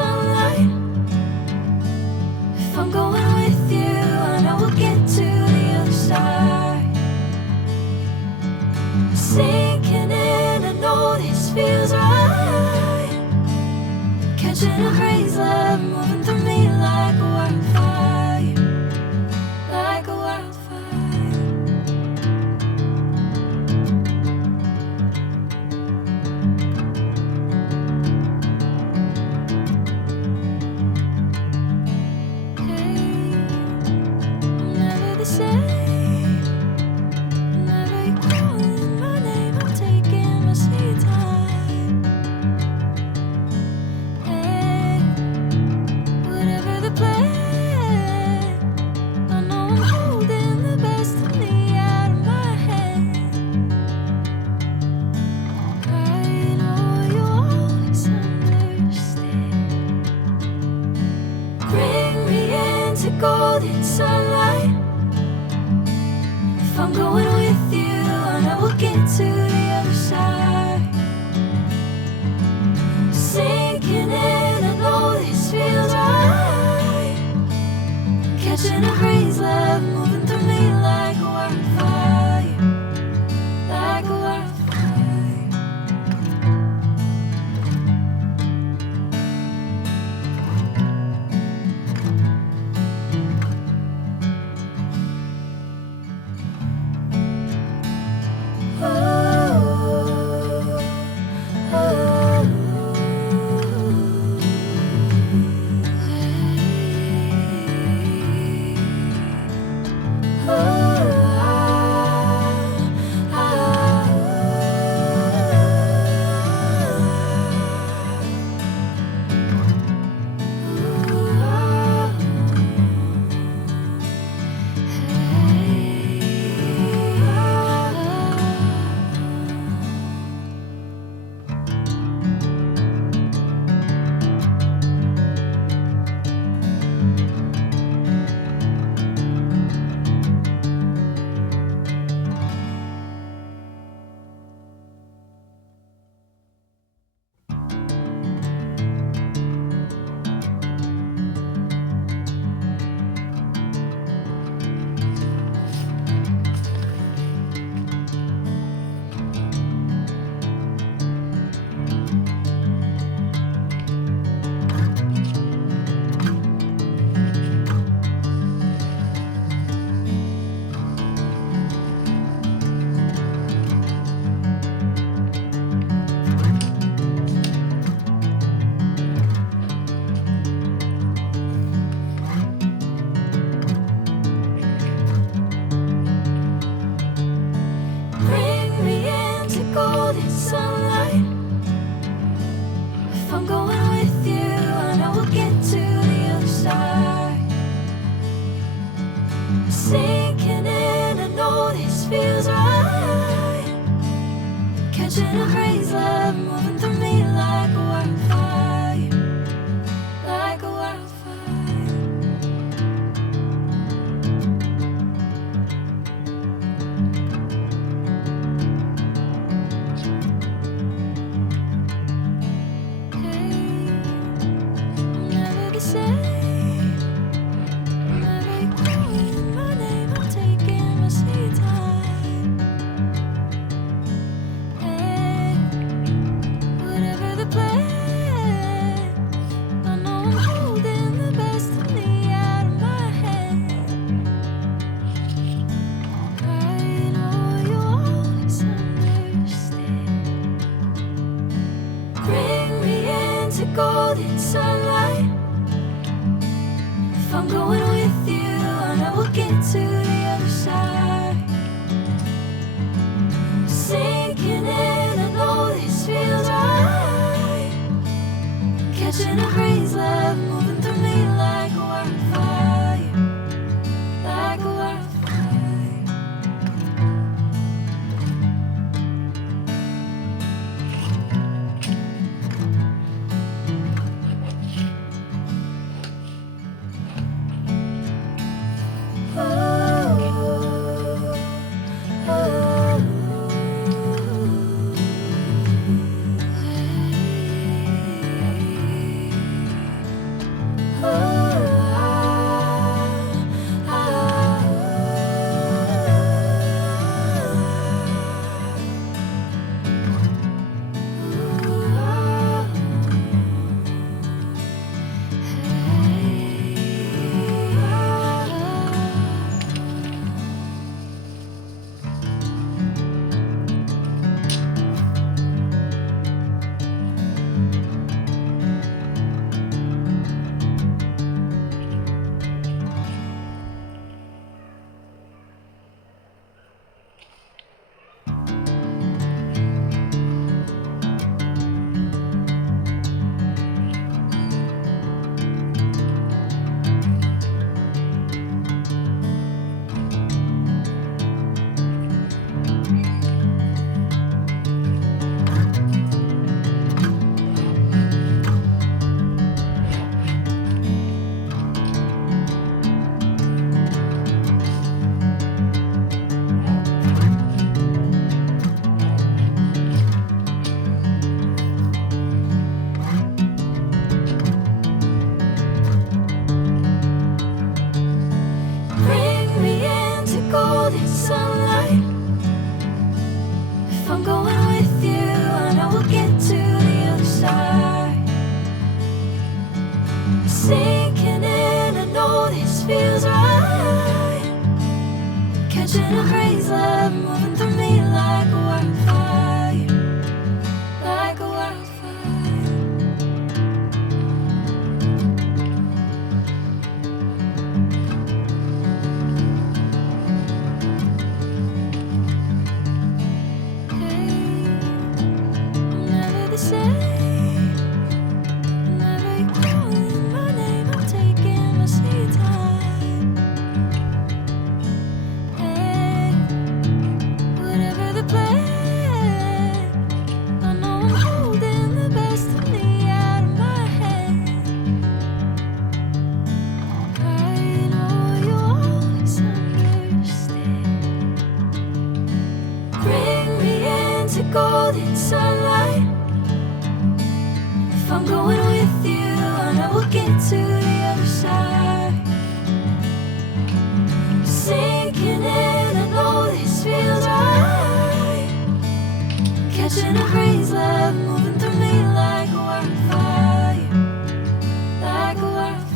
sunlight. If I'm going with you, I know we'll get to the other side. Sinking in, I know this feels right. Catching a breeze, love moving through me like a wildfire, like a wildfire. The same. Whenever you're calling my name, I'm taking my sweet time. Hey, whatever the plan, I know I'm holding the best of me out of my hand. I know you always understand. Bring me into golden sunlight. If I'm going with you, I know we'll get to the other side. Sinking in, I know this feels right. Catching a breeze, love moving through me like a wildfire, like a wildfire. Bring me into golden sunlight. If I'm going with you, I know we'll get to the other side. Sinking in, I know this feels right. Catching a breeze, love moving through me like a wildfire, like a wildfire. Never the same. Whenever you're calling my name, I'm taking my sweet time. Hey, whatever the plan, I know I'm holding the best of me out of my hand. I know you always understand. Bring me into golden sunlight. If I'm going with you, I know we'll get to the other side. Sinking in, I know this feels right. Catching a breeze, love moving through me like a wildfire, like a wildfire. Catching a breeze, love moving through me like a wildfire, like a wildfire. Hey, I'm never the same. Whenever you're calling my name, I'm taking my sweet time. Hey, whatever the plan, I know I'm holding the best of me out of my head. I know you always understand. Bring me into golden sunlight. If I'm going with you, I know we'll get to the other side. Sinking in, I know this feels right. Catching a breeze, love moving through me like a wildfire, like a wildfire.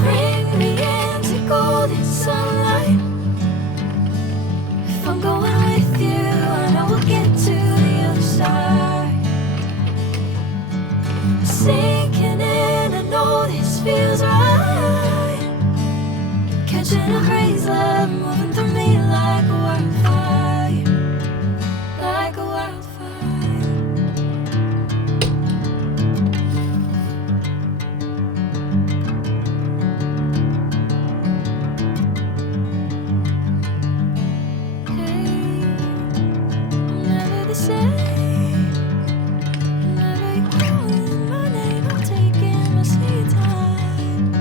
Bring me into golden sunlight. If I'm going with you, I know we'll get to the other side. Sinking in, I know this feels right. Catching a breeze, love moving through me like a wildfire, like a wildfire. Hey, I'm never the same. Whenever you're calling my name, I'm taking my sweet time.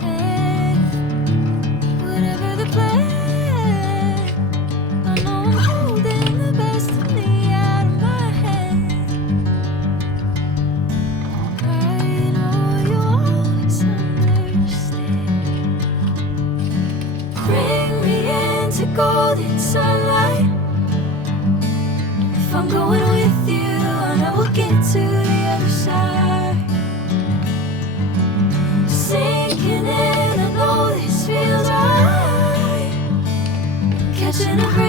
Hey, whatever the plan, I know I'm holding the best of me out of my head. I know you always understand. Bring me into golden sunlight. If I'm going with you, I know we'll get to the other side. Sinking in, I know this feels right. Catching a breeze.